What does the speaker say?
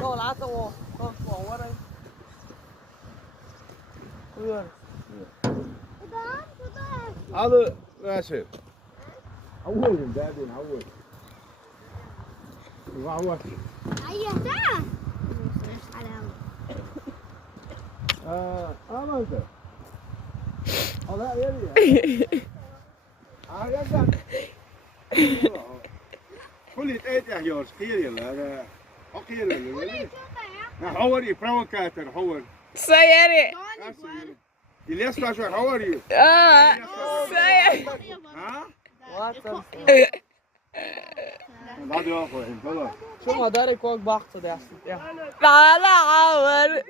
Đồ lá tô. Bỏ qua đây. Al Raşit. أولهم بعدين أول. أول. أيه ده؟ Aman da. Allah yeri. Ya sen. كل ايد يا جورج خير يلا هذا خير ولا how are you provocator how are Say it. İlyas Paşa how are you Say it. ha hadi yapalım tamam شو ما دارك وقت بحث ده. لا لا عاور.